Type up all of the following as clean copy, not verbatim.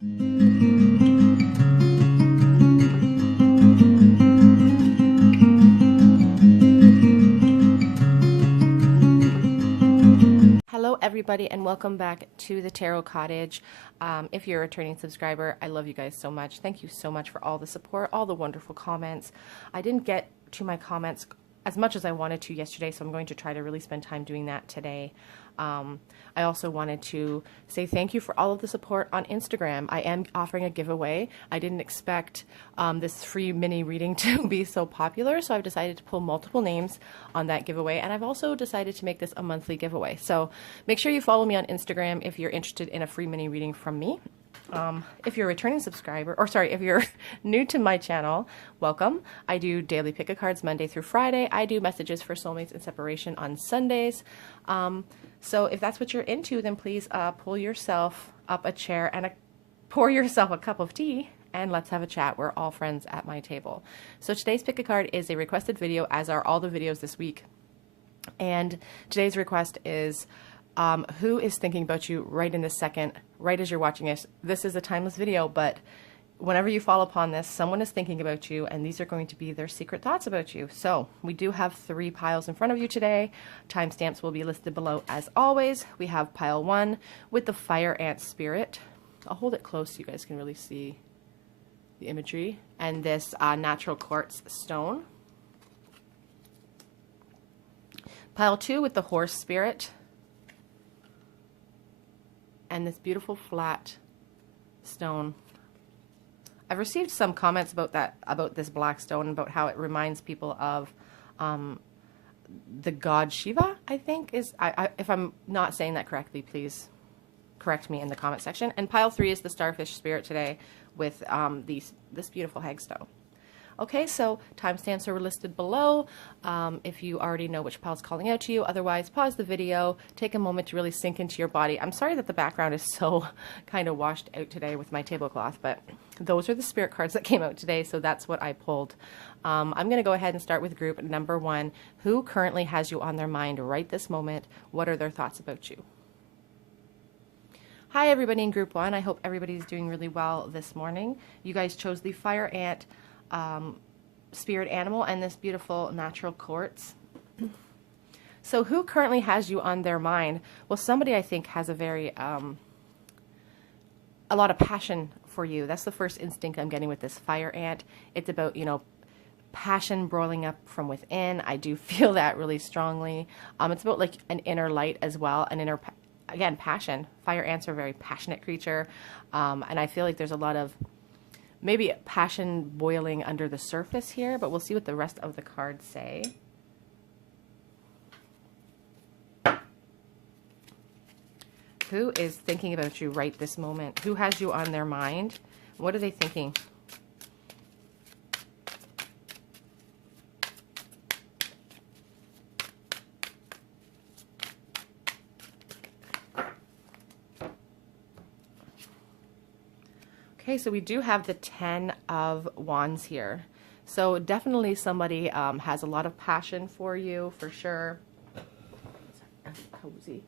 Hello everybody and welcome back to the Tarot Cottage. If you're a returning subscriber, I love you guys so much. Thank you so much for all the support, all the wonderful comments. I didn't get to my comments as much as I wanted to yesterday, so I'm going to try to really spend time doing that today. I also wanted to say thank you for all of the support on Instagram. I am offering a giveaway. I didn't expect this free mini reading to be so popular, so I've decided to pull multiple names on that giveaway, and I've also decided to make this a monthly giveaway. So make sure you follow me on Instagram if you're interested in a free mini reading from me. If you're a returning subscriber, or sorry, if you're new to my channel, welcome. I do daily pick-a-cards Monday through Friday. I do messages for soulmates and separation on Sundays. So if that's what you're into, then please pull yourself up a chair and pour yourself a cup of tea and let's have a chat. We're all friends at my table. So today's pick-a-card is a requested video, as are all the videos this week. And today's request is who is thinking about you right in this second, right as you're watching this. This is a timeless video, but whenever you fall upon this, someone is thinking about you, and these are going to be their secret thoughts about you. So we do have 3 piles in front of you today. Timestamps will be listed below as always. We have pile 1 with the fire ant spirit. I'll hold it close so you guys can really see the imagery. And this natural quartz stone. Pile 2 with the horse spirit. And this beautiful flat stone. I've received some comments about this black stone, about how it reminds people of the god Shiva, I think. If I'm not saying that correctly, please correct me in the comment section. And pile 3 is the starfish spirit today with this beautiful hagstone. Okay, so timestamps are listed below if you already know which pile is calling out to you. Otherwise, pause the video, take a moment to really sink into your body. I'm sorry that the background is so kind of washed out today with my tablecloth, but those are the spirit cards that came out today, so that's what I pulled. I'm going to go ahead and start with group number 1. Who currently has you on their mind right this moment? What are their thoughts about you? Hi, everybody in group 1. I hope everybody's doing really well this morning. You guys chose the fire ant spirit animal and this beautiful natural quartz. So who currently has you on their mind? Well, somebody I think has a very a lot of passion for you. That's the first instinct I'm getting with this fire ant. It's about, you know, passion boiling up from within. I do feel that really strongly. It's about like an inner light as well, an inner again passion. Fire ants are a very passionate creature, and I feel like there's a lot of maybe passion boiling under the surface here, but we'll see what the rest of the cards say. Who is thinking about you right this moment? Who has you on their mind? What are they thinking? Okay, so we do have the 10 of Wands here. So definitely somebody has a lot of passion for you, for sure. Cozy.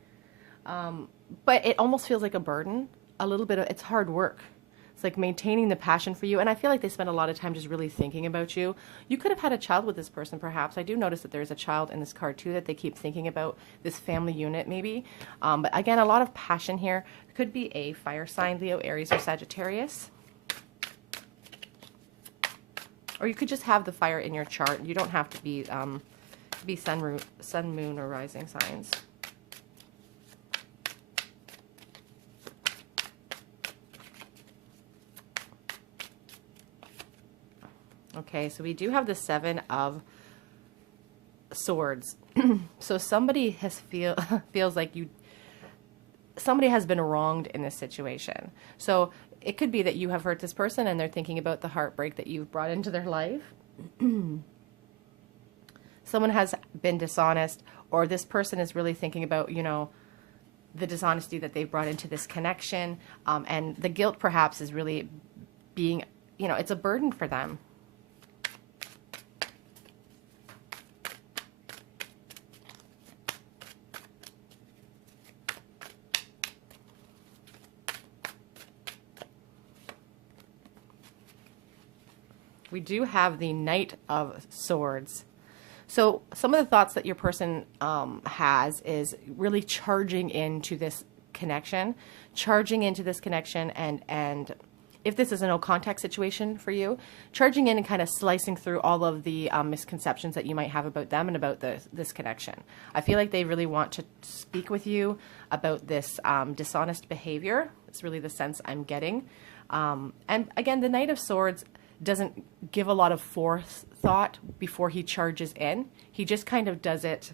But it almost feels like a burden. A little bit of, it's hard work. It's like maintaining the passion for you. And I feel like they spend a lot of time just really thinking about you. You could have had a child with this person, perhaps. I do notice that there's a child in this card, too, that they keep thinking about, this family unit, maybe. But again, a lot of passion here. It could be a fire sign, Leo, Aries, or Sagittarius. Or you could just have the fire in your chart. You don't have to be sun, moon, or rising signs. Okay, so we do have the 7 of Swords. So somebody feels like somebody has been wronged in this situation. So it could be that you have hurt this person and they're thinking about the heartbreak that you've brought into their life. Someone has been dishonest, or this person is really thinking about, you know, the dishonesty that they've brought into this connection. And the guilt perhaps is really being, you know, it's a burden for them. We do have the Knight of Swords. So some of the thoughts that your person has is really charging into this connection, and if this is a no contact situation for you, charging in and kind of slicing through all of the misconceptions that you might have about them and about this connection. I feel like they really want to speak with you about this dishonest behavior. It's really the sense I'm getting. And again, the Knight of Swords doesn't give a lot of forethought before he charges in. He just kind of does it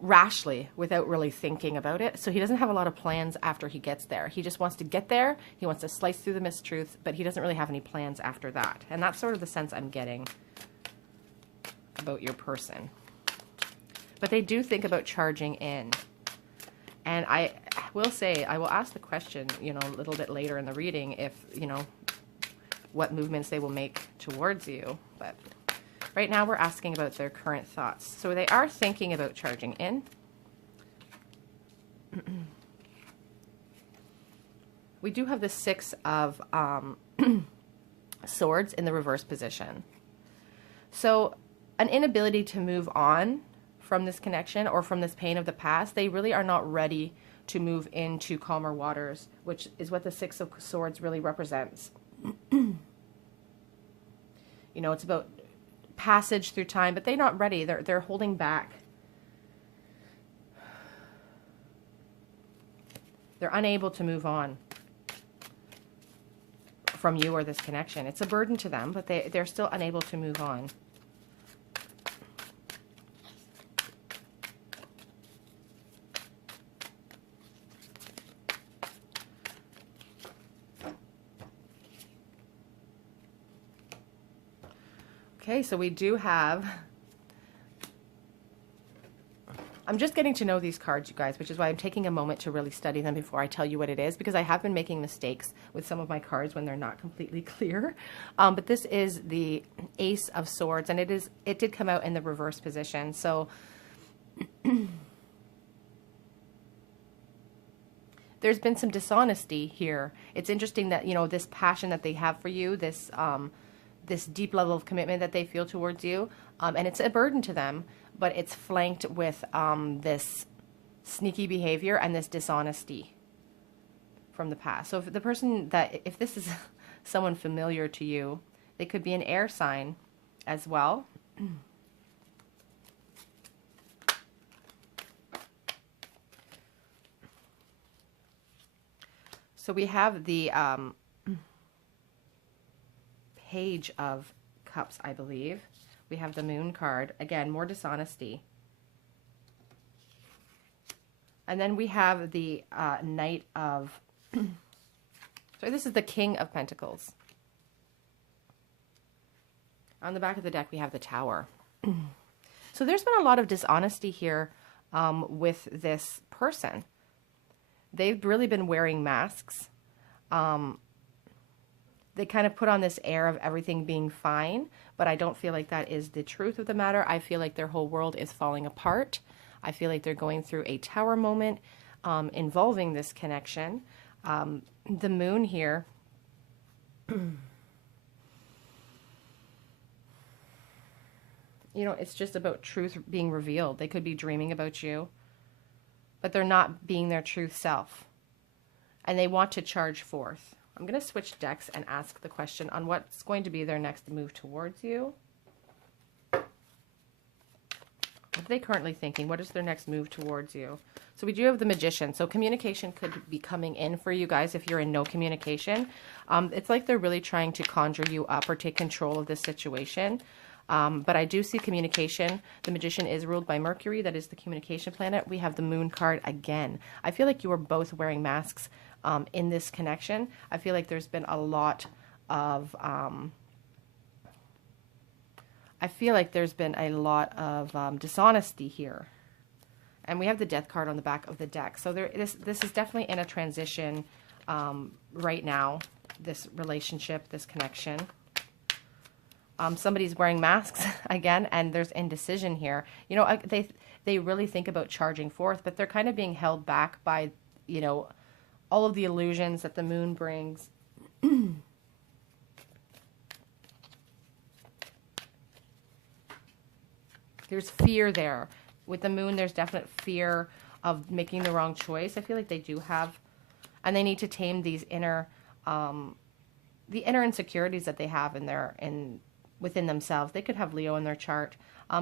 rashly without really thinking about it. So he doesn't have a lot of plans after he gets there. He just wants to get there. He wants to slice through the mistruth, but he doesn't really have any plans after that. And that's sort of the sense I'm getting about your person. But they do think about charging in. And I will say, I will ask the question, you know, a little bit later in the reading if, you know, what movements they will make towards you. But right now we're asking about their current thoughts. So they are thinking about charging in. We do have the Six of Swords in the reverse position. So an inability to move on from this connection or from this pain of the past. They really are not ready to move into calmer waters, which is what the Six of Swords really represents. You know, it's about passage through time, but they're not ready. They're holding back. They're unable to move on from you or this connection. It's a burden to them, but they're still unable to move on. Okay, so we do have, I'm just getting to know these cards, you guys, which is why I'm taking a moment to really study them before I tell you what it is, because I have been making mistakes with some of my cards when they're not completely clear. But this is the Ace of Swords, and it did come out in the reverse position. So there's been some dishonesty here. It's interesting that, you know, this passion that they have for you, this deep level of commitment that they feel towards you, and it's a burden to them, but it's flanked with this sneaky behavior and this dishonesty from the past. So if the person if this is someone familiar to you, they could be an air sign as well. So we have the Page of Cups, I believe. We have the Moon card. Again, more dishonesty. And then we have the Knight of... So this is the King of Pentacles. On the back of the deck, we have the Tower. So there's been a lot of dishonesty here with this person. They've really been wearing masks. They kind of put on this air of everything being fine, but I don't feel like that is the truth of the matter. I feel like their whole world is falling apart. I feel like they're going through a tower moment involving this connection. The Moon here, you know, it's just about truth being revealed. They could be dreaming about you, but they're not being their true self. And they want to charge forth. I'm going to switch decks and ask the question on what's going to be their next move towards you. What are they currently thinking? What is their next move towards you? So we do have the Magician. So communication could be coming in for you guys if you're in no communication. It's like they're really trying to conjure you up or take control of this situation. But I do see communication. The Magician is ruled by Mercury. That is the communication planet. We have the Moon card again. I feel like you are both wearing masks in this connection. I feel like there's been a lot of dishonesty here. And we have the Death card on the back of the deck. So this is definitely in a transition right now, this relationship, this connection. Somebody's wearing masks again, and there's indecision here. You know, they really think about charging forth, but they're kind of being held back by, you know, all of the illusions that the Moon brings. There's fear there. With the moon, there's definite fear of making the wrong choice. I feel like they do have, and they need to tame these inner, the inner insecurities that they have within themselves. They could have Leo in their chart.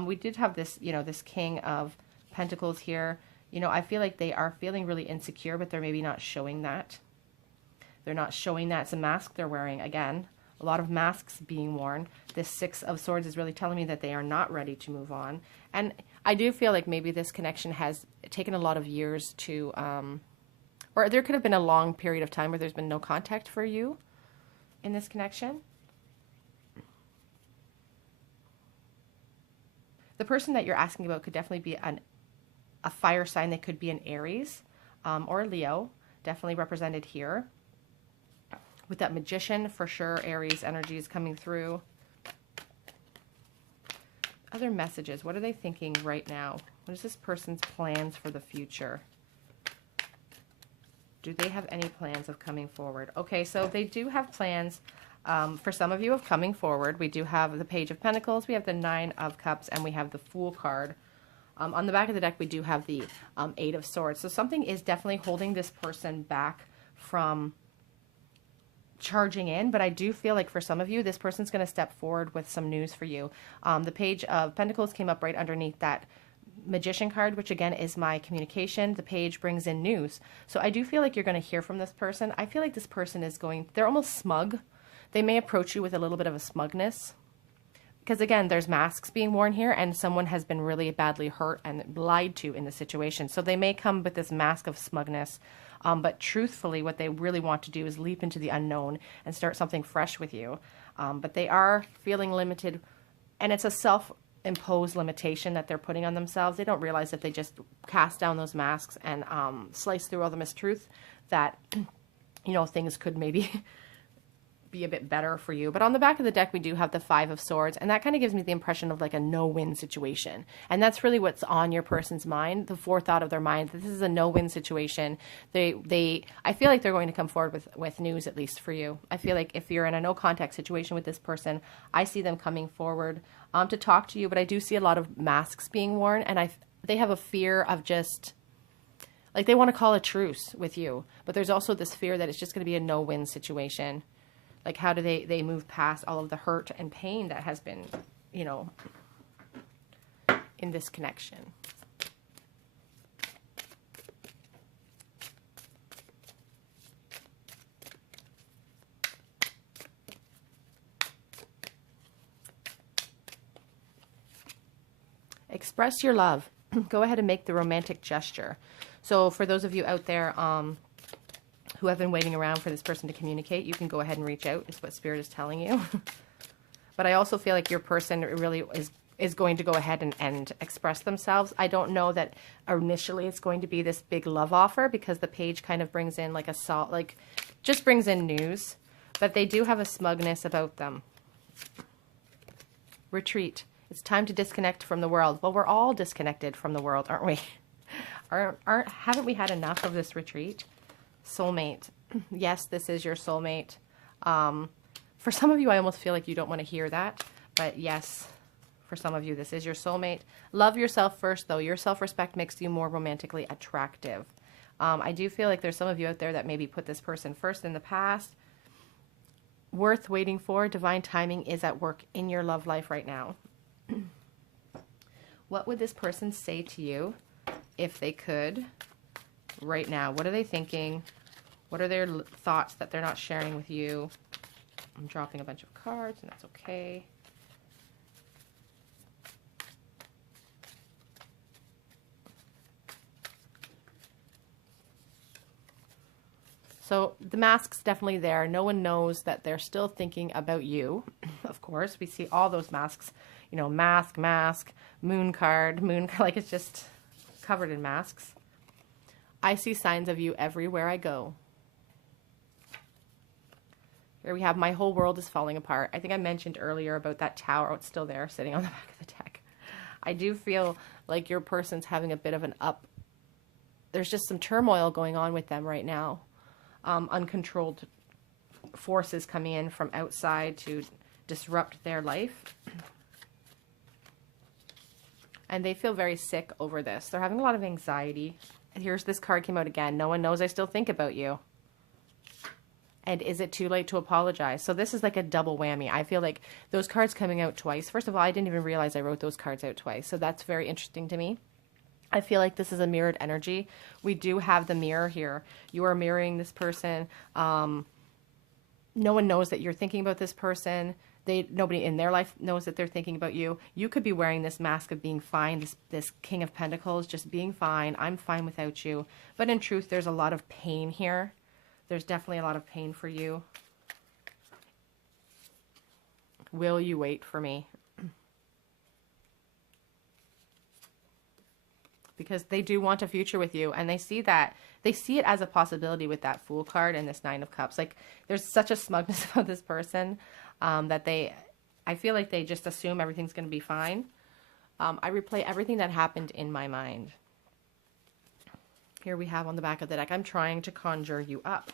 We did have this, you know, this King of Pentacles here. You know, I feel like they are feeling really insecure, but they're maybe not showing that. They're not showing that. It's a mask they're wearing. Again, a lot of masks being worn. This Six of Swords is really telling me that they are not ready to move on. And I do feel like maybe this connection has taken a lot of years to, or there could have been a long period of time where there's been no contact for you in this connection. The person that you're asking about could definitely be a fire sign. They could be an Aries or a Leo, definitely represented here. With that Magician, for sure, Aries energy is coming through. Other messages. What are they thinking right now? What is this person's plans for the future? Do they have any plans of coming forward? Okay, so they do have plans for some of you of coming forward. We do have the Page of Pentacles, we have the Nine of Cups, and we have the Fool card. On the back of the deck, we do have the Eight of Swords. So something is definitely holding this person back from charging in, but I do feel like for some of you, this person's going to step forward with some news for you. The Page of Pentacles came up right underneath that Magician card, which again is my communication. The page brings in news. So I do feel like you're going to hear from this person. I feel like this person is they're almost smug. They may approach you with a little bit of a smugness. Because again, there's masks being worn here and someone has been really badly hurt and lied to in the situation. So they may come with this mask of smugness. But truthfully, what they really want to do is leap into the unknown and start something fresh with you. But they are feeling limited, and it's a self-imposed limitation that they're putting on themselves. They don't realize that they just cast down those masks and slice through all the mistruth, that, you know, things could maybe be a bit better for you. But on the back of the deck, we do have the Five of Swords, and that kind of gives me the impression of like a no-win situation. And that's really what's on your person's mind, the forethought of their mind. This is a no-win situation. I feel like they're going to come forward with news, at least for you. I feel like if you're in a no-contact situation with this person, I see them coming forward to talk to you, but I do see a lot of masks being worn, and they have a fear of just, like, they want to call a truce with you, but there's also this fear that it's just going to be a no-win situation. Like, how do they move past all of the hurt and pain that has been, you know, in this connection? Express your love. Go ahead and make the romantic gesture. So for those of you out there, who have been waiting around for this person to communicate, you can go ahead and reach out, is what Spirit is telling you. But I also feel like your person really is going to go ahead and express themselves. I don't know that initially it's going to be this big love offer, because the page kind of brings in like just brings in news, but they do have a smugness about them. Retreat. It's time to disconnect from the world. Well, we're all disconnected from the world, aren't we? Haven't we had enough of this retreat? Soulmate. Yes, this is your soulmate. For some of you, I almost feel like you don't want to hear that, but yes, for some of you, this is your soulmate. Love yourself first, though. Your self-respect makes you more romantically attractive. I do feel like there's some of you out there that maybe put this person first in the past. Worth waiting for. Divine timing is at work in your love life right now. What would this person say to you if they could right now? What are they thinking? What are their thoughts that they're not sharing with you? I'm dropping a bunch of cards, and that's okay. So the mask's definitely there. No one knows that they're still thinking about you. Of course, we see all those masks, you know, mask, moon card, like it's just covered in masks. I see signs of you everywhere I go. Here we have, my whole world is falling apart. I think I mentioned earlier about that tower. Oh, it's still there, sitting on the back of the deck. I do feel like your person's having a bit of an there's just some turmoil going on with them right now. Uncontrolled forces coming in from outside to disrupt their life. and they feel very sick over this. They're having a lot of anxiety. And here's this card came out again. No one knows I still think about you. And is it too late to apologize? So this is like a double whammy. I feel like those cards coming out twice. First of all, I didn't even realize I wrote those cards out twice. So that's very interesting to me. I feel like this is a mirrored energy. We do have the mirror here. You are mirroring this person. No one knows that you're thinking about this person. Nobody in their life knows that they're thinking about you. You could be wearing this mask of being fine, this King of Pentacles, just being fine. I'm fine without you. But in truth, there's a lot of pain here. There's definitely a lot of pain for you. Will you wait for me? Because they do want a future with you, and they see it as a possibility with that Fool card and this Nine of Cups. Like, there's such a smugness about this person that I feel like they just assume everything's going to be fine. I replay everything that happened in my mind. Here we have on the back of the deck, I'm trying to conjure you up.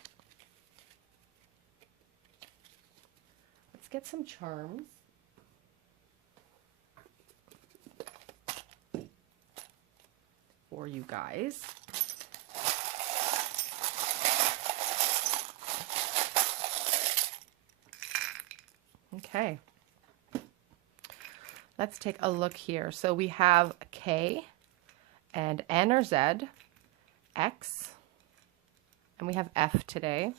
Let's get some charms. For you guys. Okay. Let's take a look here. So we have K and N or Z, X, and we have F today.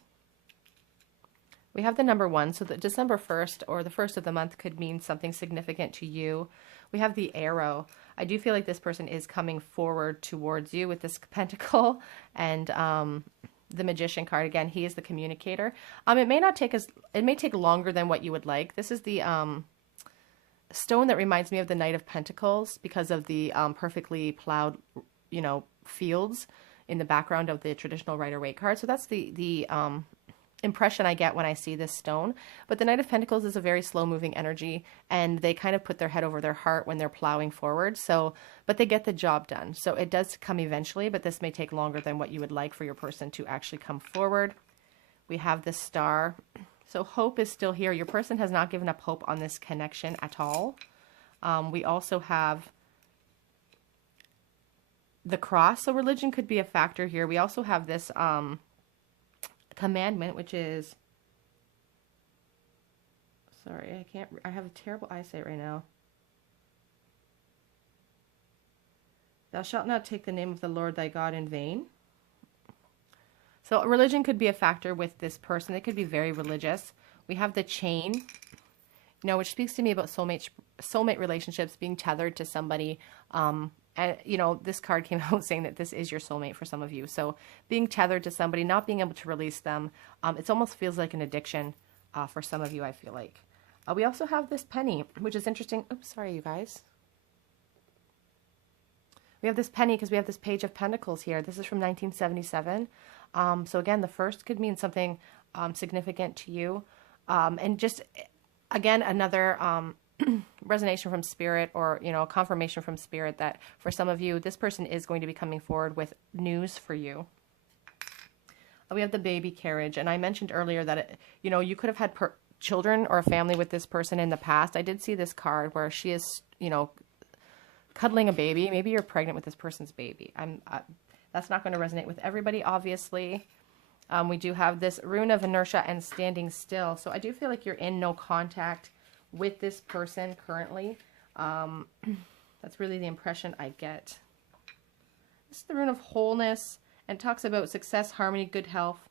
We have the number 1, so that December 1st or the 1st of the month could mean something significant to you. We have the arrow. I do feel like this person is coming forward towards you with this pentacle, and the Magician card. Again, he is the communicator. It may take longer than what you would like. This is the stone that reminds me of the Knight of Pentacles because of the perfectly plowed, fields in the background of the traditional Rider-Waite card. So that's the impression I get when I see this stone. But the Knight of Pentacles is a very slow-moving energy, and they kind of put their head over their heart when they're plowing forward. So, but they get the job done. So it does come eventually, but this may take longer than what you would like for your person to actually come forward. We have the Star. So hope is still here. Your person has not given up hope on this connection at all. We also have the Cross. So religion could be a factor here. We also have this commandment, which is, sorry, I have a terrible eyesight right now. Thou shalt not take the name of the Lord thy God in vain. So religion could be a factor with this person. They could be very religious. We have the Chain, which speaks to me about soulmate relationships, being tethered to somebody. And, this card came out saying that this is your soulmate for some of you. So being tethered to somebody, not being able to release them, it almost feels like an addiction for some of you, I feel like. We also have this penny, which is interesting. Oops, sorry, you guys. We have this penny because we have this Page of Pentacles here. This is from 1977. So again, the first could mean something significant to you. And just, again, another resonation from Spirit, or confirmation from Spirit that for some of you, this person is going to be coming forward with news for you. We have the Baby Carriage, and I mentioned earlier that you could have had children or a family with this person in the past. I did see this card where she is cuddling a baby. Maybe you're pregnant with this person's baby. That's not going to resonate with everybody, obviously. We do have this Rune of Inertia and Standing Still. So I do feel like you're in no contact with this person currently. That's really the impression I get. This is the Rune of Wholeness, and talks about success, harmony, good health,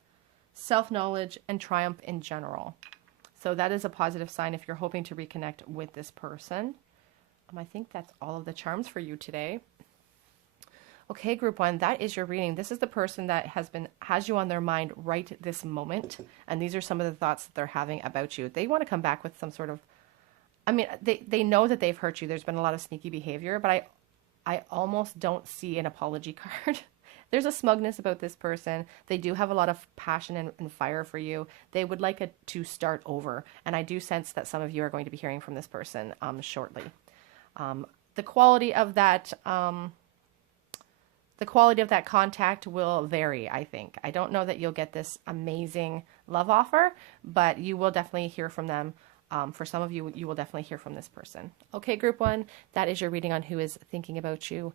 self-knowledge, and triumph in general. So that is a positive sign if you're hoping to reconnect with this person. I think that's all of the charms for you today. Okay, group 1, that is your reading. This is the person that has you on their mind right this moment, and these are some of the thoughts that they're having about you. They want to come back with some sort of, they know that they've hurt you. There's been a lot of sneaky behavior, but I almost don't see an apology card. There's a smugness about this person. They do have a lot of passion and fire for you. They would like it to start over, and I do sense that some of you are going to be hearing from this person shortly. The quality of that contact will vary, I think. I don't know that you'll get this amazing love offer, but you will definitely hear from them for some of you, you will definitely hear from this person. Okay, group one, that is your reading on who is thinking about you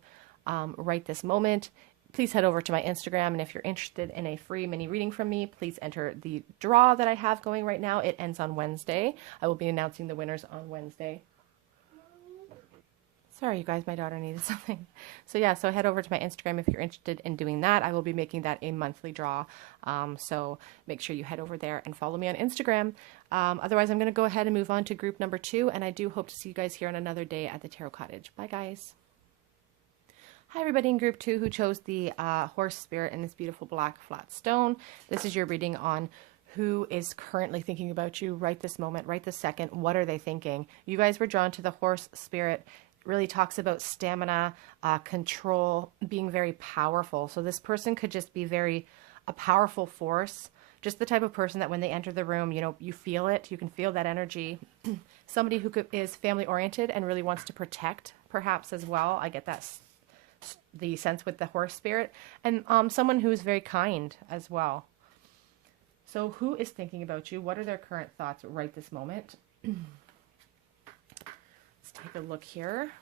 right this moment. Please head over to my Instagram, and if you're interested in a free mini reading from me, please enter the draw that I have going right now. It ends on Wednesday. I will be announcing the winners on Wednesday. Sorry, you guys, my daughter needed something. So yeah, so head over to my Instagram if you're interested in doing that. I will be making that a monthly draw. So make sure you head over there and follow me on Instagram. Otherwise, I'm going to go ahead and move on to group number 2, and I do hope to see you guys here on another day at the Tarot Cottage. Bye, guys. Hi, everybody in group 2 who chose the horse spirit in this beautiful black flat stone. This is your reading on who is currently thinking about you right this moment, right this second. What are they thinking? You guys were drawn to the horse spirit. Really talks about stamina, control, being very powerful. So this person could just be a powerful force, just the type of person that when they enter the room, you know, you feel it, you can feel that energy. Somebody who is family oriented and really wants to protect perhaps as well. I get that, the sense with the horse spirit, and someone who is very kind as well. So who is thinking about you? What are their current thoughts right this moment? Take a look here.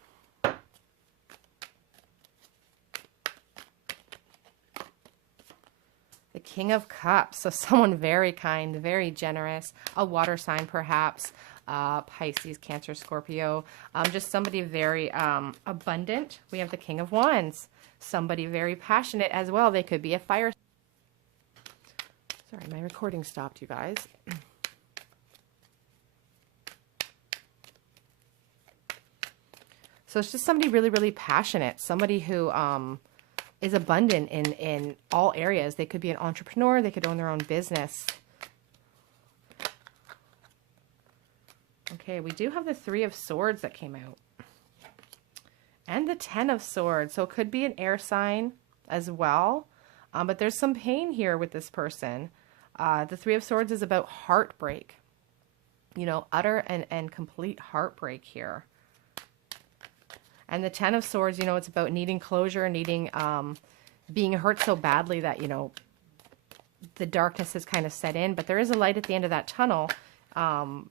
The King of Cups. So someone very kind, very generous, a water sign perhaps, Pisces, Cancer, Scorpio, just somebody very abundant. We have the King of Wands. Somebody very passionate as well. They could be a fire. Sorry, my recording stopped, you guys. So it's just somebody really, really passionate, somebody who is abundant in all areas. They could be an entrepreneur. They could own their own business. Okay, we do have the 3 of Swords that came out. And the 10 of Swords. So it could be an air sign as well. But there's some pain here with this person. The 3 of Swords is about heartbreak. You know, utter and complete heartbreak here. And the 10 of Swords, you know, it's about needing closure, needing, being hurt so badly that, you know, the darkness has kind of set in. But there is a light at the end of that tunnel. But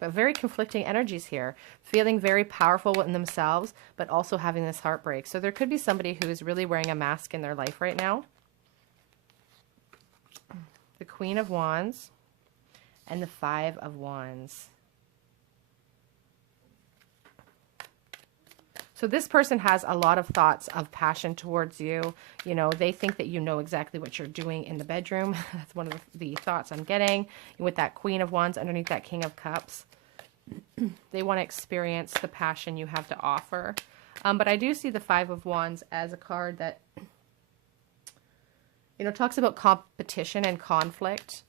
very conflicting energies here. Feeling very powerful in themselves, but also having this heartbreak. So there could be somebody who is really wearing a mask in their life right now. The Queen of Wands and the 5 of Wands. So this person has a lot of thoughts of passion towards you. You know, they think that you know exactly what you're doing in the bedroom. That's one of the thoughts I'm getting. With that Queen of Wands underneath that King of Cups. They want to experience the passion you have to offer. But I do see the 5 of Wands as a card that, you know, talks about competition and conflict.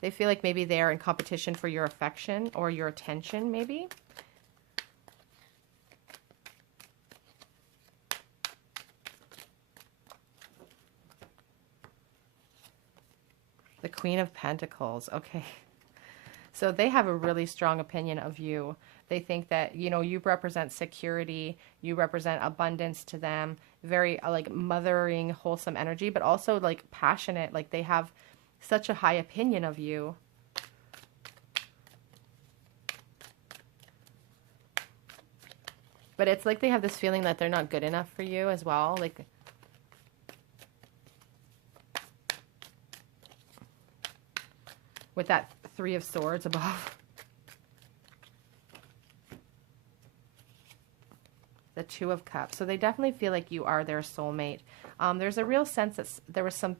They feel like maybe they're in competition for your affection or your attention, maybe. The Queen of Pentacles. Okay. So they have a really strong opinion of you. They think that, you know, you represent security. You represent abundance to them. Very like mothering, wholesome energy, but also like passionate. Like they have such a high opinion of you. But it's like they have this feeling that they're not good enough for you as well. Like, with that 3 of Swords above. The 2 of Cups. So they definitely feel like you are their soulmate. There's a real sense that there was some...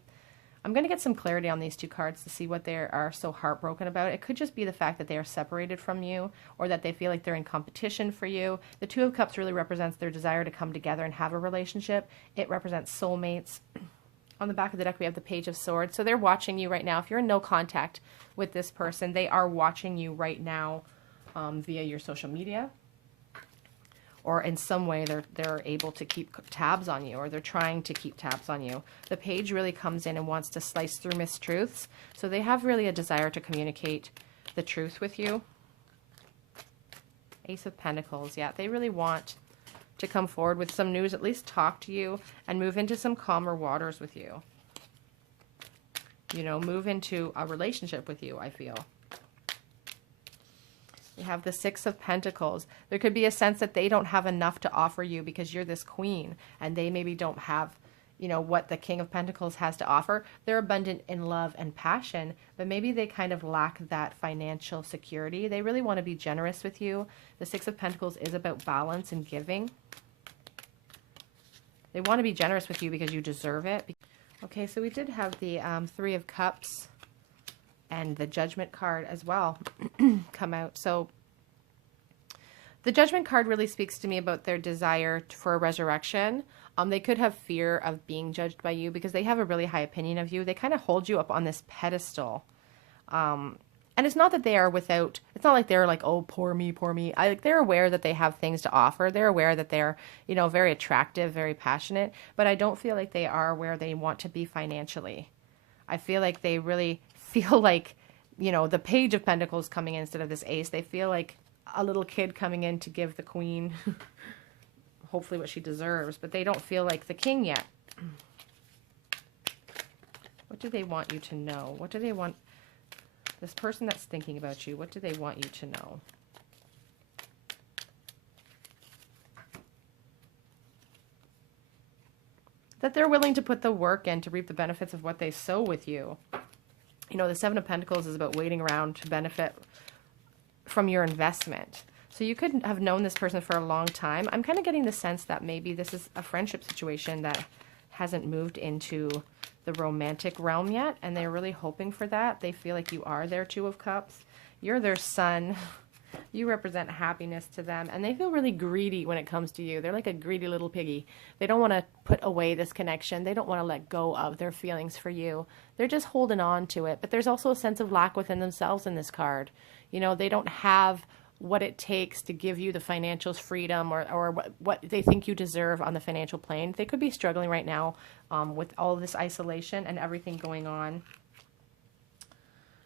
I'm going to get some clarity on these 2 cards to see what they are so heartbroken about. It could just be the fact that they are separated from you, or that they feel like they're in competition for you. The 2 of Cups really represents their desire to come together and have a relationship. It represents soulmates. On the back of the deck, we have the Page of Swords. So they're watching you right now. If you're in no contact with this person, they are watching you right now via your social media. Or in some way, they're able to keep tabs on you, or they're trying to keep tabs on you. The Page really comes in and wants to slice through mistruths. So they have really a desire to communicate the truth with you. Ace of Pentacles. Yeah, they really want to come forward with some news, at least talk to you, and move into some calmer waters with you. You know, move into a relationship with you, I feel. We have the Six of Pentacles. There could be a sense that they don't have enough to offer you because you're this queen, and they maybe don't have, you know, what the King of Pentacles has to offer. They're abundant in love and passion, but maybe they kind of lack that financial security. They really want to be generous with you. The Six of Pentacles is about balance and giving. They want to be generous with you because you deserve it. Okay, so we did have the Three of Cups and the Judgment card as well come out. So the Judgment card really speaks to me about their desire for a resurrection. They could have fear of being judged by you because they have a really high opinion of you. They kind of hold you up on this pedestal. And it's not that they are without, it's not like they're like, oh, poor me, poor me. They're aware that they have things to offer. They're aware that they're, you know, very attractive, very passionate, but I don't feel like they are where they want to be financially. I feel like they really feel like, you know, the Page of Pentacles coming in instead of this Ace. They feel like a little kid coming in to give the Queen hopefully what she deserves, but they don't feel like the King yet. What do they want you to know? What do they want? This person that's thinking about you, what do they want you to know? That they're willing to put the work in to reap the benefits of what they sow with you. You know, the Seven of Pentacles is about waiting around to benefit from your investment. So you could have known this person for a long time. I'm kind of getting the sense that maybe this is a friendship situation that hasn't moved into the romantic realm yet, and they're really hoping for that. They feel like you are their Two of Cups. You're their sun. You represent happiness to them, and they feel really greedy when it comes to you. They're like a greedy little piggy. They don't want to put away this connection. They don't want to let go of their feelings for you. They're just holding on to it, but there's also a sense of lack within themselves in this card. You know, they don't have what it takes to give you the financial freedom or what they think you deserve on the financial plane. They could be struggling right now with all of this isolation and everything going on.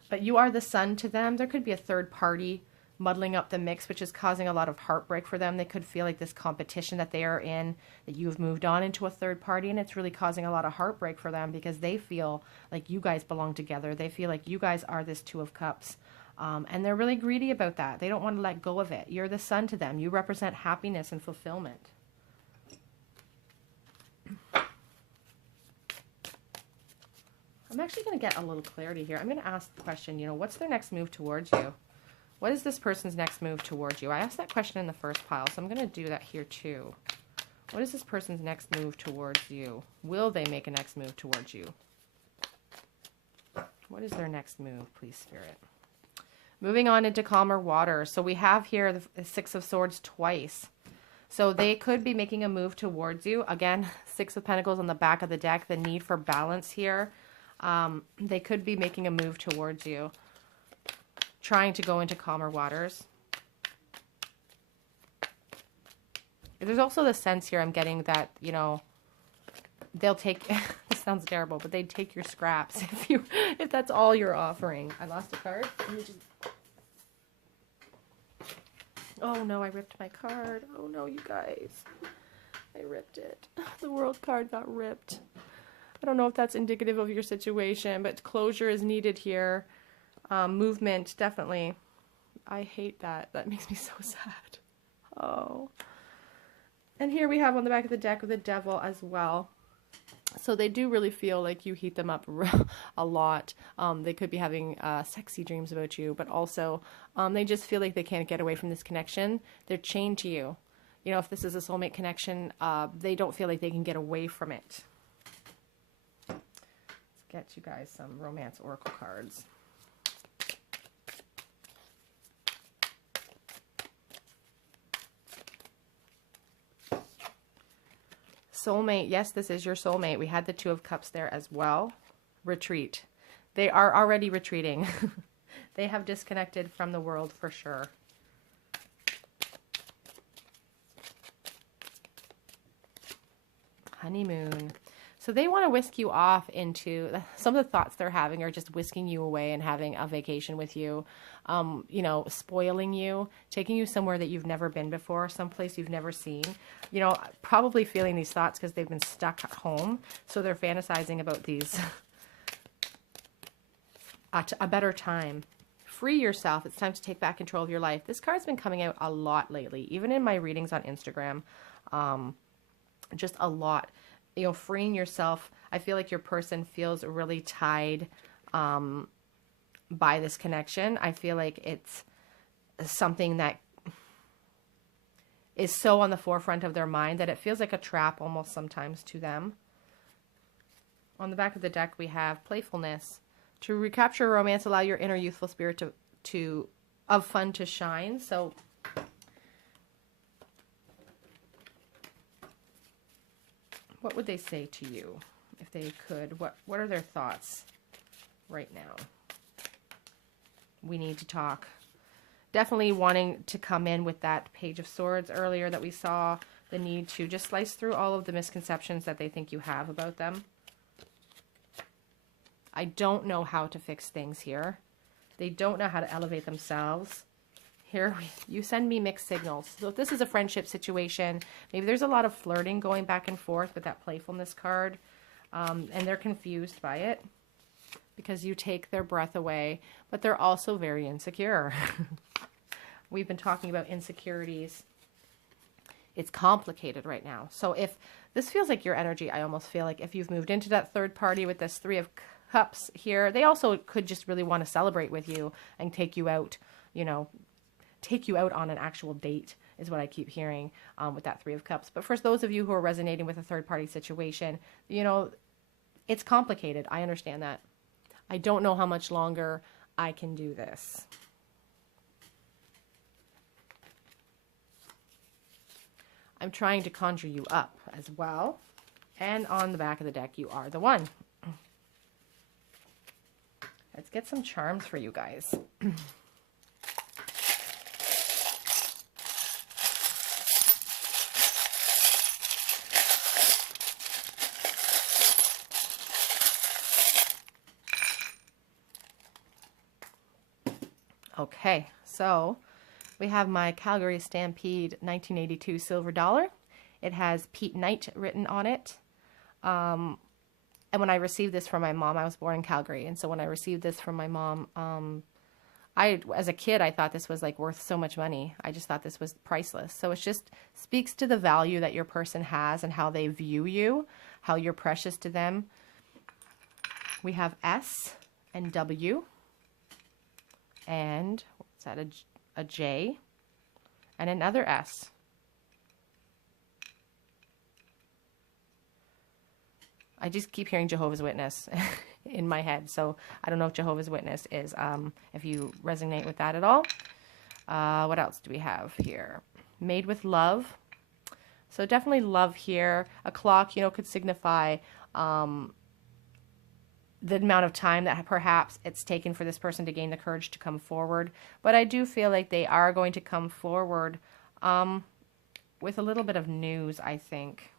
But you are the sun to them. There could be a third party muddling up the mix, which is causing a lot of heartbreak for them. They could feel like this competition that they are in, that you've moved on into a third party, and it's really causing a lot of heartbreak for them because they feel like you guys belong together. They feel like you guys are this Two of Cups. And they're really greedy about that. They don't want to let go of it. You're the sun to them. You represent happiness and fulfillment. I'm actually going to get a little clarity here. I'm going to ask the question, you know, what's their next move towards you? What is this person's next move towards you? I asked that question in the first pile, so I'm going to do that here too. What is this person's next move towards you? Will they make a next move towards you? What is their next move, please, Spirit? Moving on into calmer water. So we have here the Six of Swords twice. So they could be making a move towards you. Again, Six of Pentacles on the back of the deck, the need for balance here. They could be making a move towards you, trying to go into calmer waters. There's also the sense here I'm getting that, you know, they'll take, this sounds terrible, but they'd take your scraps if that's all you're offering. I lost a card. Oh no, I ripped my card. Oh no, you guys. I ripped it. The World card got ripped. I don't know if that's indicative of your situation, but closure is needed here. Movement, definitely. I hate that. That makes me so sad. Oh. And here we have on the back of the deck the Devil as well. So they do really feel like you heat them up a lot. They could be having sexy dreams about you, but also they just feel like they can't get away from this connection. They're chained to you. You know, if this is a soulmate connection, they don't feel like they can get away from it. Let's get you guys some romance oracle cards. Soulmate, yes, this is your soulmate. We had the Two of Cups there as well. Retreat. They are already retreating. They have disconnected from the world for sure. Honeymoon. So they want to whisk you off into, some of the thoughts they're having are just whisking you away and having a vacation with you, you know, spoiling you, taking you somewhere that you've never been before, someplace you've never seen, you know, probably feeling these thoughts because they've been stuck at home. So they're fantasizing about these, a better time free yourself. It's time to take back control of your life. This card's been coming out a lot lately, even in my readings on Instagram. Just a lot. You know, freeing yourself. I feel like your person feels really tied by this connection. I feel like it's something that is so on the forefront of their mind that it feels like a trap almost sometimes to them. On the back of the deck, we have playfulness. To recapture romance, allow your inner youthful spirit of fun to shine. So what would they say to you if they could? What are their thoughts right now? We need to talk. Definitely wanting to come in with that Page of Swords earlier that we saw. The need to just slice through all of the misconceptions that they think you have about them. I don't know how to fix things here. They don't know how to elevate themselves. Here, you send me mixed signals. So if this is a friendship situation, maybe there's a lot of flirting going back and forth with that playfulness card. And they're confused by it because you take their breath away, but they're also very insecure. We've been talking about insecurities. It's complicated right now. So if this feels like your energy, I almost feel like if you've moved into that third party with this Three of Cups here, they also could just really want to celebrate with you and take you out, you know, take you out on an actual date is what I keep hearing with that Three of Cups. But for those of you who are resonating with a third party situation, you know, it's complicated. I understand that. I don't know how much longer I can do this. I'm trying to conjure you up as well. And on the back of the deck, you are the one. Let's get some charms for you guys. Okay, so we have my Calgary Stampede 1982 silver dollar. It has Pete Knight written on it. And when I received this from my mom, I was born in Calgary. And so when I received this from my mom, as a kid, I thought this was like worth so much money. I just thought this was priceless. So it just speaks to the value that your person has and how they view you, how you're precious to them. We have S and W. And what's that, a J and another S. I just keep hearing Jehovah's Witness in my head. So I don't know if Jehovah's Witness is, if you resonate with that at all. What else do we have here? Made with love. So definitely love here. A clock, you know, could signify the amount of time that perhaps it's taken for this person to gain the courage to come forward. But I do feel like they are going to come forward with a little bit of news, I think.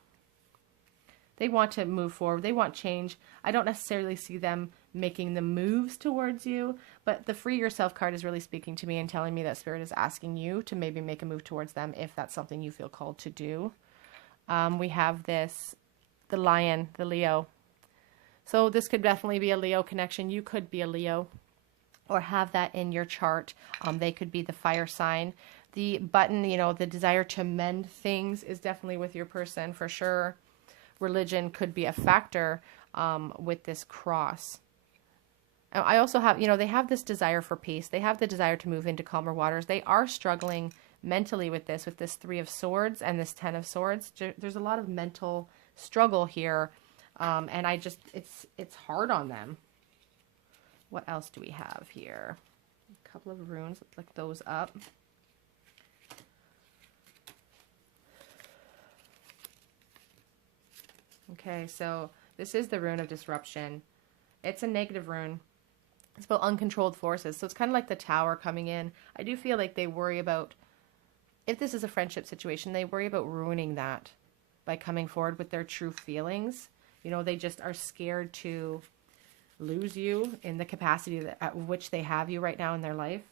They want to move forward. They want change. I don't necessarily see them making the moves towards you, but the Free Yourself card is really speaking to me and telling me that Spirit is asking you to maybe make a move towards them if that's something you feel called to do. We have this, the Lion, the Leo. So this could definitely be a Leo connection. You could be a Leo or have that in your chart. They could be the fire sign. The button, you know, the desire to mend things is definitely with your person for sure. Religion could be a factor with this cross. I also have, you know, they have this desire for peace. They have the desire to move into calmer waters. They are struggling mentally with this Three of Swords and this Ten of Swords. There's a lot of mental struggle here. And I just, it's hard on them. What else do we have here? A couple of runes. Let's look those up. Okay, so this is the Rune of Disruption. It's a negative rune. It's about uncontrolled forces. So it's kind of like the Tower coming in. I do feel like they worry about, if this is a friendship situation, they worry about ruining that by coming forward with their true feelings. You know, they just are scared to lose you in the capacity at which they have you right now in their life.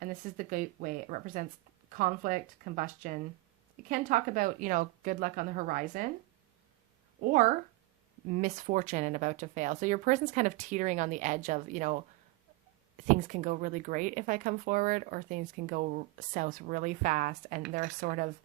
And this is the gateway. It represents conflict, combustion. It can talk about, you know, good luck on the horizon or misfortune and about to fail. So your person's kind of teetering on the edge of, you know, things can go really great if I come forward, or things can go south really fast, and they're sort of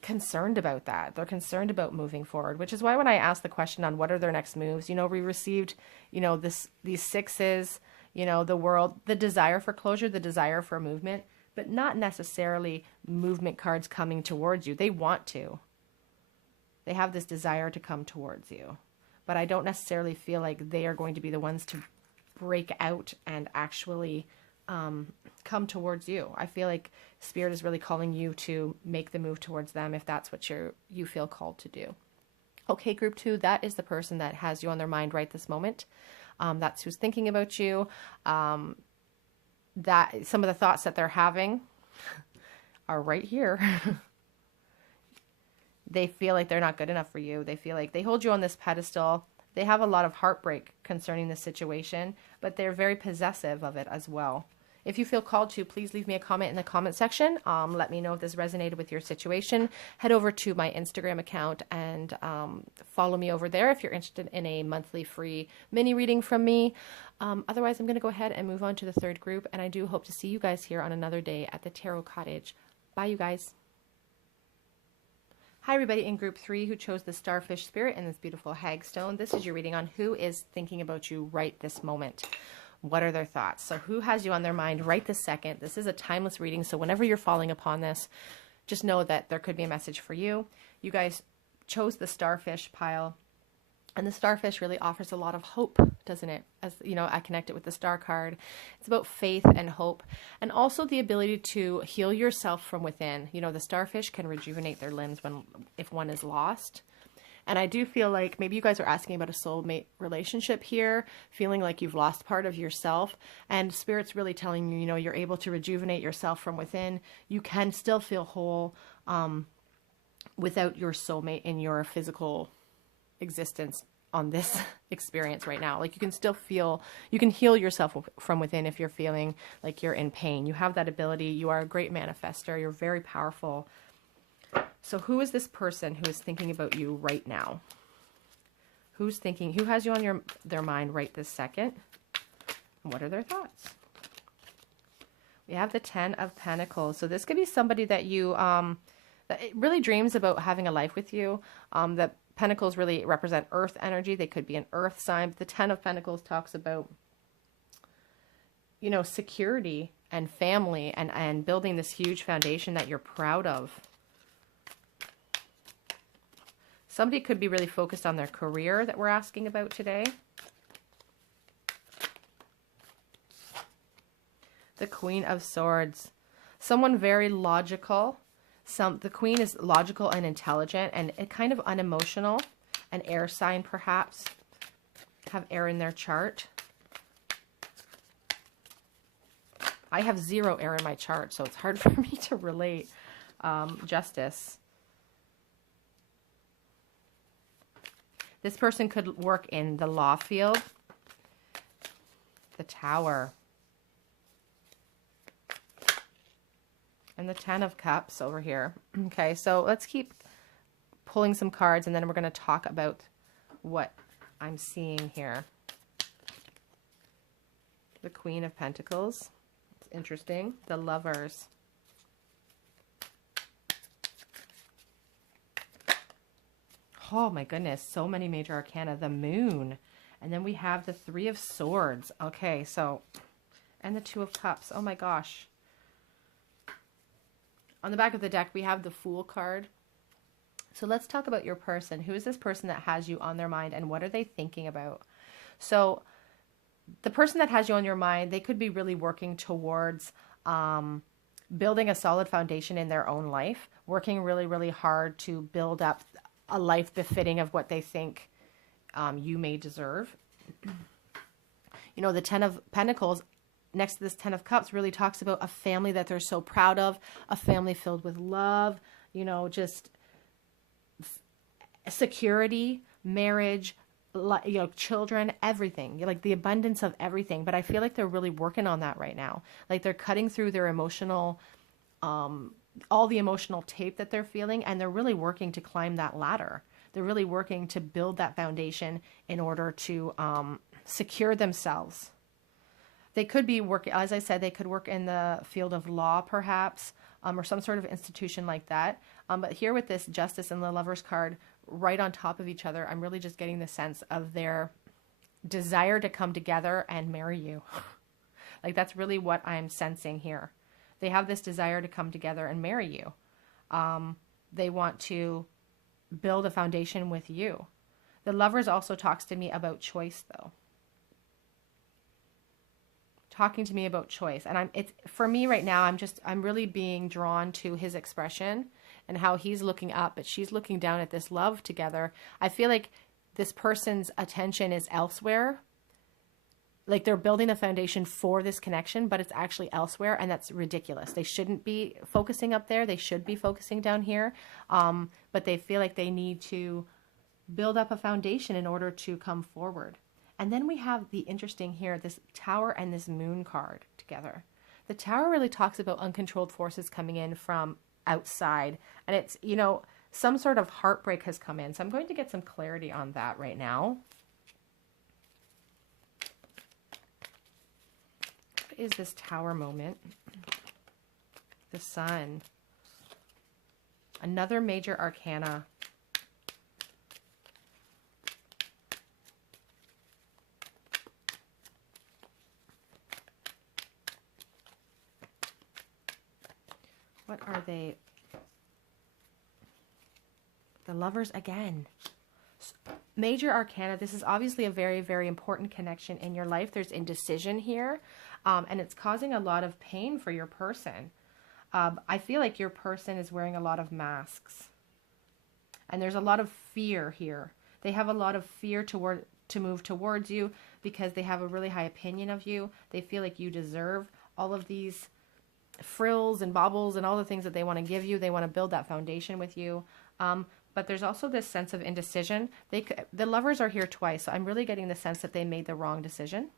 concerned about that. They're concerned about moving forward, which is why when I asked the question on what are their next moves, we received, these sixes, the world, the desire for closure, the desire for movement, but not necessarily movement cards coming towards you. They want to. They have this desire to come towards you, but I don't necessarily feel like they are going to be the ones to break out and actually come towards you. I feel like Spirit is really calling you to make the move towards them if that's what you feel called to do. Okay, group 2, that is the person that has you on their mind right this moment. That's who's thinking about you. That some of the thoughts that they're having are right here. They feel like they're not good enough for you. They feel like they hold you on this pedestal. They have a lot of heartbreak concerning this situation, but they're very possessive of it as well. If you feel called to, please leave me a comment in the comment section. Let me know if this resonated with your situation. Head over to my Instagram account and follow me over there if you're interested in a monthly free mini reading from me. Otherwise, I'm going to go ahead and move on to the third group, and I do hope to see you guys here on another day at the Tarot Cottage. Bye, you guys. Hi, everybody in group 3 who chose the Starfish Spirit and this beautiful hagstone. This is your reading on who is thinking about you right this moment. What are their thoughts? So who has you on their mind right this second? This is a timeless reading, so whenever you're falling upon this, just know that there could be a message for you. You guys chose the Starfish pile, and the Starfish really offers a lot of hope, doesn't it? As you know, I connect it with the Star card. It's about faith and hope, and also the ability to heal yourself from within. The Starfish can rejuvenate their limbs if one is lost. And I do feel like maybe you guys are asking about a soulmate relationship here, feeling like you've lost part of yourself, and Spirit's really telling you, you're able to rejuvenate yourself from within. You can still feel whole without your soulmate in your physical existence on this experience right now. Like you can still feel, you can heal yourself from within if you're feeling like you're in pain. You have that ability. You are a great manifester. You're very powerful. So who is this person who is thinking about you right now? Who has you on their mind right this second? What are their thoughts? We have the 10 of Pentacles. So this could be somebody that you, that really dreams about having a life with you. The Pentacles really represent earth energy. They could be an earth sign. But the 10 of Pentacles talks about, security and family and building this huge foundation that you're proud of. Somebody could be really focused on their career that we're asking about today. The Queen of Swords. Someone very logical. The Queen is logical and intelligent and kind of unemotional. An air sign, perhaps. Have air in their chart. I have 0 air in my chart, so it's hard for me to relate. Justice. This person could work in the law field. The Tower. And the 10 of Cups over here. Okay, so let's keep pulling some cards, and then we're going to talk about what I'm seeing here. The Queen of Pentacles. It's interesting. The Lovers. Oh my goodness, so many major arcana. The Moon. And then we have the 3 of Swords. Okay, so, and the 2 of Cups. Oh my gosh. On the back of the deck, we have the Fool card. So let's talk about your person. Who is this person that has you on their mind, and what are they thinking about? So the person that has you on your mind, they could be really working towards building a solid foundation in their own life, working really, really hard to build up a life befitting of what they think you may deserve. The 10 of Pentacles next to this 10 of Cups really talks about a family that they're so proud of, a family filled with love, just security, marriage, children, everything, like the abundance of everything. But I feel like they're really working on that right now. Like they're cutting through their emotional, all the emotional tape that they're feeling, and they're really working to climb that ladder. They're really working to build that foundation in order to secure themselves. They could be working, as I said, they could work in the field of law perhaps, or some sort of institution like that. But here with this Justice and the Lovers card right on top of each other, I'm really just getting the sense of their desire to come together and marry you. Like that's really what I'm sensing here. They have this desire to come together and marry you. They want to build a foundation with you. The Lovers also talks to me about choice though. Talking to me about choice. And it's for me right now, I'm really being drawn to his expression and how he's looking up, but she's looking down at this love together. I feel like this person's attention is elsewhere. Like they're building a foundation for this connection, but it's actually elsewhere, and that's ridiculous. They shouldn't be focusing up there. They should be focusing down here. But they feel like they need to build up a foundation in order to come forward. And then we have the interesting here, this Tower and this Moon card together. The Tower really talks about uncontrolled forces coming in from outside. And it's, you know, some sort of heartbreak has come in. So I'm going to get some clarity on that right now. What is this Tower moment? The Sun. Another major arcana. What are they? The Lovers again. Major arcana. This is obviously a very, very important connection in your life. There's indecision here, and it's causing a lot of pain for your person. I feel like your person is wearing a lot of masks, and there's a lot of fear here. They have a lot of fear to move towards you because they have a really high opinion of you. They feel like you deserve all of these frills and baubles and all the things that they want to give you. They want to build that foundation with you. But there's also this sense of indecision. The Lovers are here twice, so I'm really getting the sense that they made the wrong decision.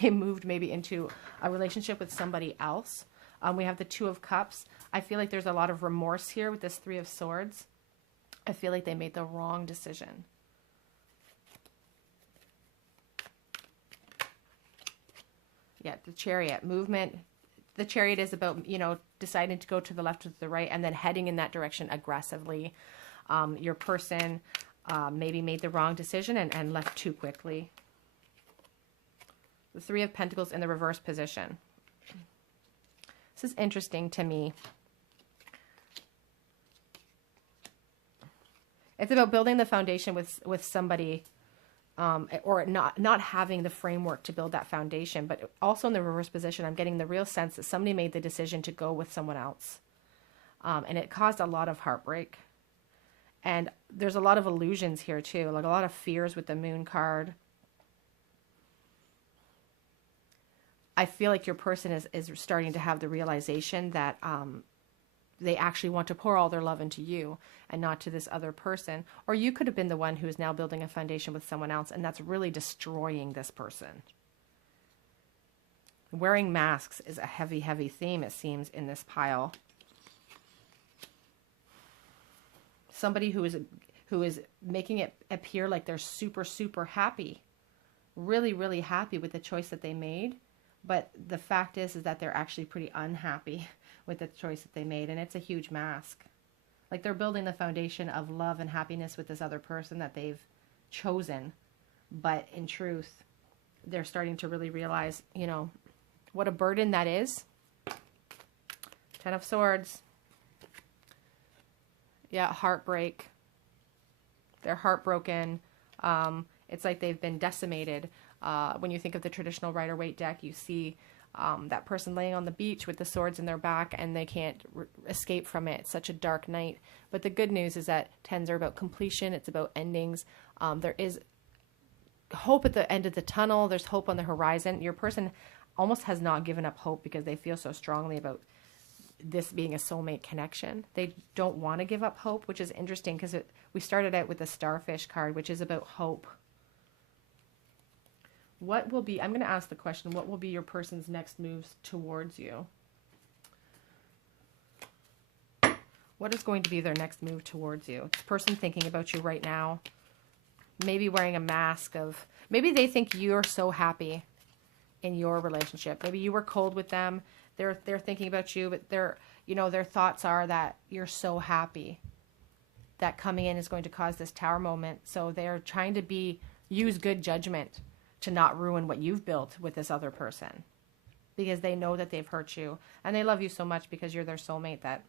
They moved maybe into a relationship with somebody else. We have the Two of Cups. I feel like there's a lot of remorse here with this Three of Swords. I feel like they made the wrong decision. Yeah, the Chariot movement. The Chariot is about, you know, deciding to go to the left or to the right and then heading in that direction aggressively. Your person maybe made the wrong decision and left too quickly. The Three of Pentacles in the reverse position. This is interesting to me. It's about building the foundation with somebody, or not having the framework to build that foundation. But also in the reverse position, I'm getting the real sense that somebody made the decision to go with someone else. And it caused a lot of heartbreak. And there's a lot of illusions here too, like a lot of fears with the Moon card. I feel like your person is starting to have the realization that they actually want to pour all their love into you and not to this other person. Or you could have been the one who is now building a foundation with someone else, and that's really destroying this person. Wearing masks is a heavy, heavy theme, it seems, in this pile. Somebody who is making it appear like they're super, super happy. Really, really happy with the choice that they made. But the fact is that they're actually pretty unhappy with the choice that they made. And it's a huge mask. Like they're building the foundation of love and happiness with this other person that they've chosen. But in truth, they're starting to really realize, you know, what a burden that is. Ten of Swords. Yeah, heartbreak. They're heartbroken. It's like they've been decimated. When you think of the traditional Rider-Waite deck, you see that person laying on the beach with the swords in their back, and they can't escape from it. It's such a dark night. But the good news is that tens are about completion. It's about endings. There is hope at the end of the tunnel. There's hope on the horizon. Your person almost has not given up hope because they feel so strongly about this being a soulmate connection. They don't want to give up hope, which is interesting because we started out with the Starfish card, which is about hope. What will be, I'm going to ask the question, what will be your person's next moves towards you? What is going to be their next move towards you? This person thinking about you right now, maybe wearing a mask of Maybe they think you're so happy in your relationship. Maybe you were cold with them. They're thinking about you, but their thoughts are that you're so happy that coming in is going to cause this tower moment. So they're trying to use good judgment to not ruin what you've built with this other person, because they know that they've hurt you and they love you so much because you're their soulmate that,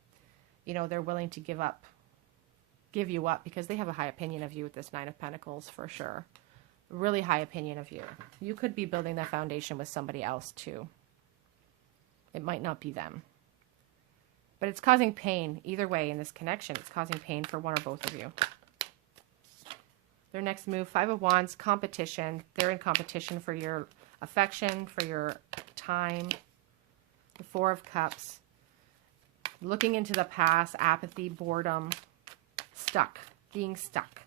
they're willing to give you up because they have a high opinion of you with this Nine of Pentacles for sure. Really high opinion of you. You could be building that foundation with somebody else too. It might not be them. But it's causing pain. Either way, in this connection, it's causing pain for one or both of you. Their next move, Five of Wands, competition. They're in competition for your affection, for your time. The Four of Cups. Looking into the past, apathy, boredom, stuck, being stuck.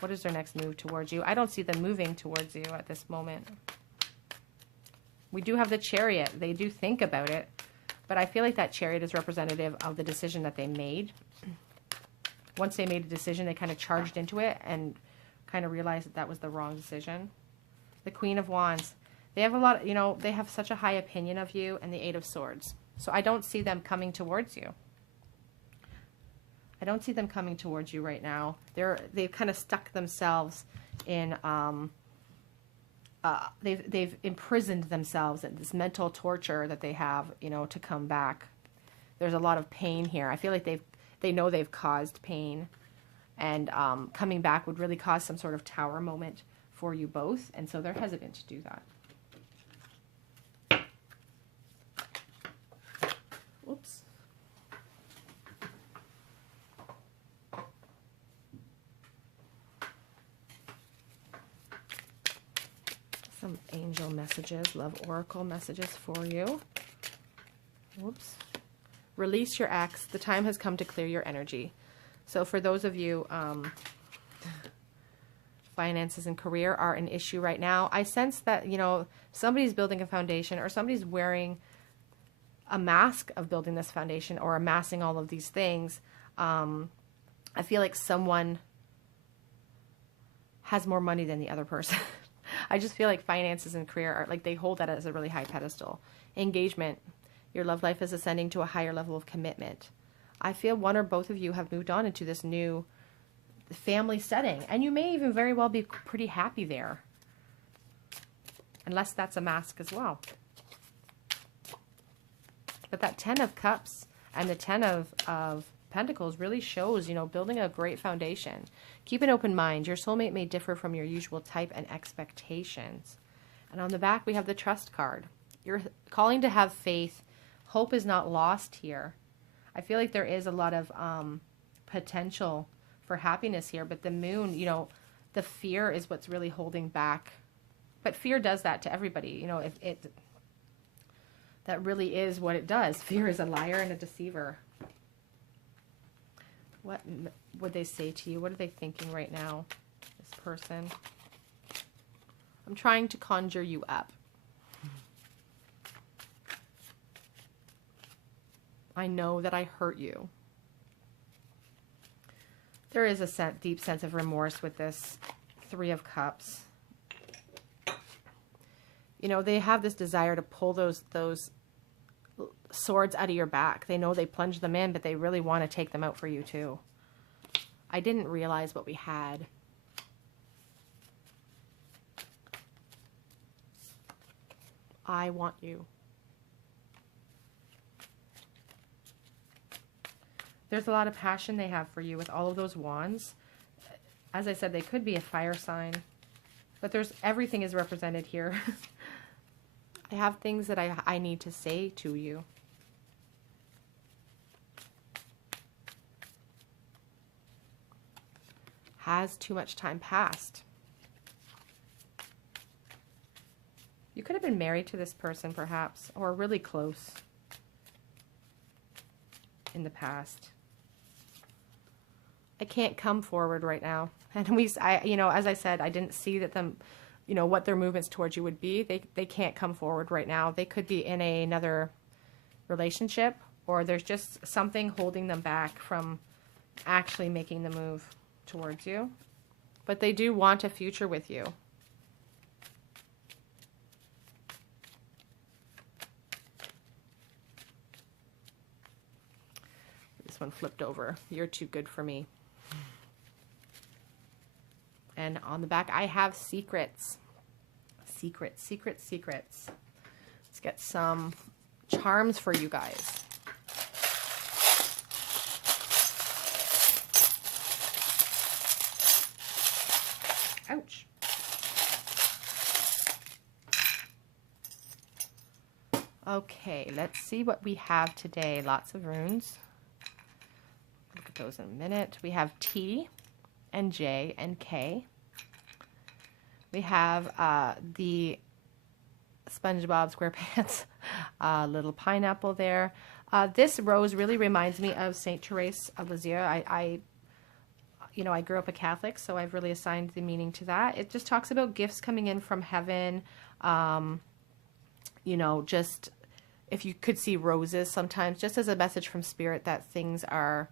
What is their next move towards you? I don't see them moving towards you at this moment. We do have the Chariot. They do think about it, but I feel like that Chariot is representative of the decision that they made. Once they made a decision, they kind of charged into it and kind of realized that that was the wrong decision. The Queen of Wands. They have a lot, they have such a high opinion of you, and the Eight of Swords. So I don't see them coming towards you. I don't see them coming towards you right now. They've kind of stuck themselves in, they've imprisoned themselves in this mental torture that they have, to come back. There's a lot of pain here. I feel like they know they've caused pain, and coming back would really cause some sort of tower moment for you both, and so they're hesitant to do that. Oops. Some angel messages, love oracle messages for you. Whoops. Release your ex. The time has come to clear your energy. So for those of you, finances and career are an issue right now. I sense that, somebody's building a foundation, or somebody's wearing a mask of building this foundation or amassing all of these things. I feel like someone has more money than the other person. I just feel like finances and career are like, they hold that as a really high pedestal. Engagement. Your love life is ascending to a higher level of commitment. I feel one or both of you have moved on into this new family setting, and you may even very well be pretty happy there. Unless that's a mask as well. But that Ten of Cups and the Ten of Pentacles really shows, building a great foundation. Keep an open mind. Your soulmate may differ from your usual type and expectations. And on the back, we have the Trust card. You're calling to have faith. Hope is not lost here. I feel like there is a lot of potential for happiness here, but the moon, the fear is what's really holding back. But fear does that to everybody. That really is what it does. Fear is a liar and a deceiver. What would they say to you? What are they thinking right now, this person? I'm trying to conjure you up. I know that I hurt you. There is a deep sense of remorse with this Three of Cups. They have this desire to pull those swords out of your back. They know they plunged them in, but they really want to take them out for you too. I didn't realize what we had. I want you. There's a lot of passion they have for you with all of those wands. As I said, they could be a fire sign, but everything is represented here. I have things that I need to say to you. Has too much time passed? You could have been married to this person perhaps, or really close in the past. I can't come forward right now. And as I said, I didn't see that what their movements towards you would be. They can't come forward right now. They could be in another relationship, or there's just something holding them back from actually making the move towards you. But they do want a future with you. one flipped over. You're too good for me. And on the back, I have secrets. Secrets, secrets, secrets. Let's get some charms for you guys. Ouch. Okay, let's see what we have today. Lots of runes. Look at those in a minute. We have T and J and K. We have the SpongeBob SquarePants little pineapple there. This rose really reminds me of Saint Therese of Lisieux. I grew up a Catholic, so I've really assigned the meaning to that. It just talks about gifts coming in from heaven. Just if you could see roses sometimes, just as a message from Spirit that things are,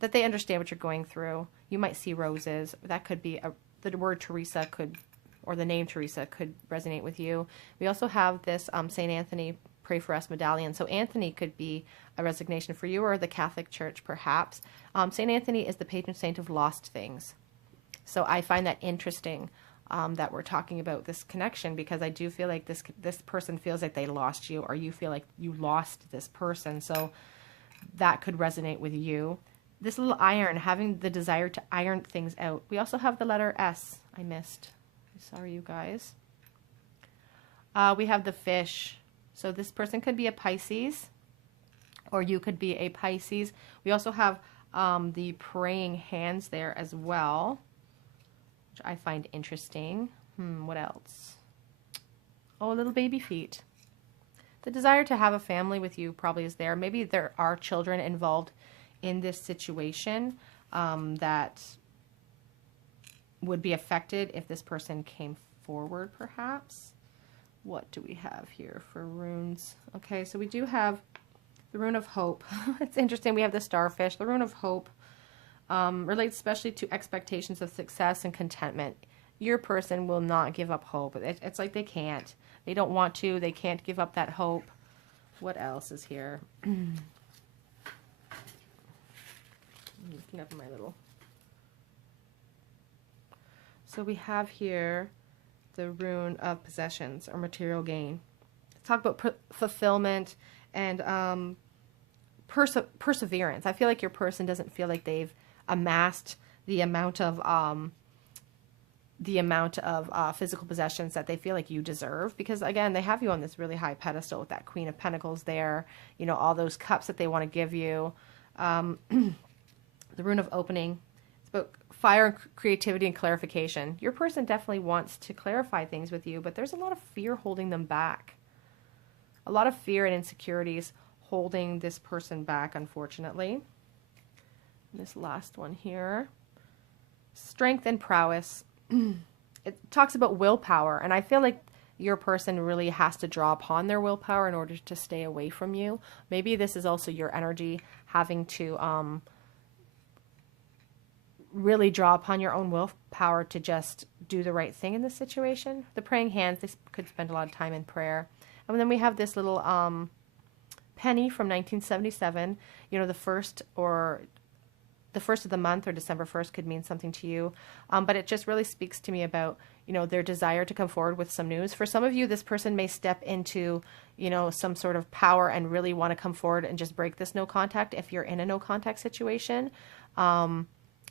that they understand what you're going through. You might see roses. That could be the word Teresa could, or the name Teresa could resonate with you. We also have this St. Anthony Pray for Us medallion. So Anthony could be a resignation for you, or the Catholic Church perhaps. St. Anthony is the patron saint of lost things. So I find that interesting that we're talking about this connection, because I do feel like this person feels like they lost you, or you feel like you lost this person. So that could resonate with you. This little iron, having the desire to iron things out. We also have the letter S. I missed. Sorry, you guys. We have the fish. So this person could be a Pisces, or you could be a Pisces. We also have the praying hands there as well, which I find interesting. What else? Oh, little baby feet. The desire to have a family with you probably is there. Maybe there are children involved in this situation that would be affected if this person came forward, perhaps. What do we have here for runes? Okay, so we do have the rune of hope. It's interesting. We have the starfish. The rune of hope relates especially to expectations of success and contentment. Your person will not give up hope. It's like they can't. They don't want to. They can't give up that hope. What else is here? I'm looking up my little... So we have here the rune of possessions or material gain. Talk about fulfillment and perseverance. I feel like your person doesn't feel like they've amassed the amount of physical possessions that they feel like you deserve, because again, they have you on this really high pedestal with that Queen of Pentacles there, all those cups that they want to give you. The rune of opening. It's about fire, creativity, and clarification. Your person definitely wants to clarify things with you, but there's a lot of fear holding them back. A lot of fear and insecurities holding this person back, unfortunately. This last one here. Strength and prowess. It talks about willpower, and I feel like your person really has to draw upon their willpower in order to stay away from you. Maybe this is also your energy having to really draw upon your own willpower to just do the right thing in this situation. The praying hands, they could spend a lot of time in prayer. And then we have this little penny from 1977. The first of the month, or December 1st, could mean something to you. But it just really speaks to me about, their desire to come forward with some news. For some of you, this person may step into, some sort of power and really want to come forward and just break this no contact if you're in a no contact situation.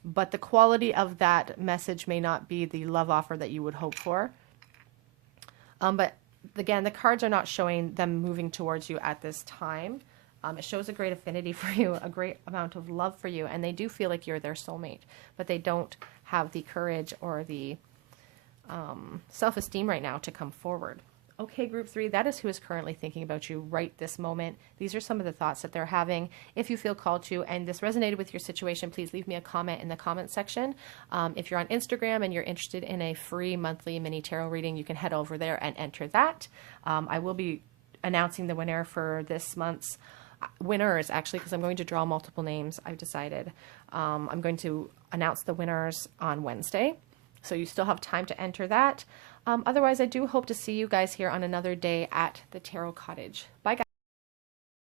But the quality of that message may not be the love offer that you would hope for. But again, the cards are not showing them moving towards you at this time. It shows a great affinity for you, a great amount of love for you, and they do feel like you're their soulmate, but they don't have the courage or the self-esteem right now to come forward. Okay, group 3, that is who is currently thinking about you right this moment. These are some of the thoughts that they're having. If you feel called to, and this resonated with your situation, please leave me a comment in the comment section. If you're on Instagram and you're interested in a free monthly mini tarot reading, you can head over there and enter that. I will be announcing the winner for this month's winners, actually, because I'm going to draw multiple names, I've decided. I'm going to announce the winners on Wednesday, so you still have time to enter that. Otherwise, I do hope to see you guys here on another day at the Tarot Cottage. Bye, guys.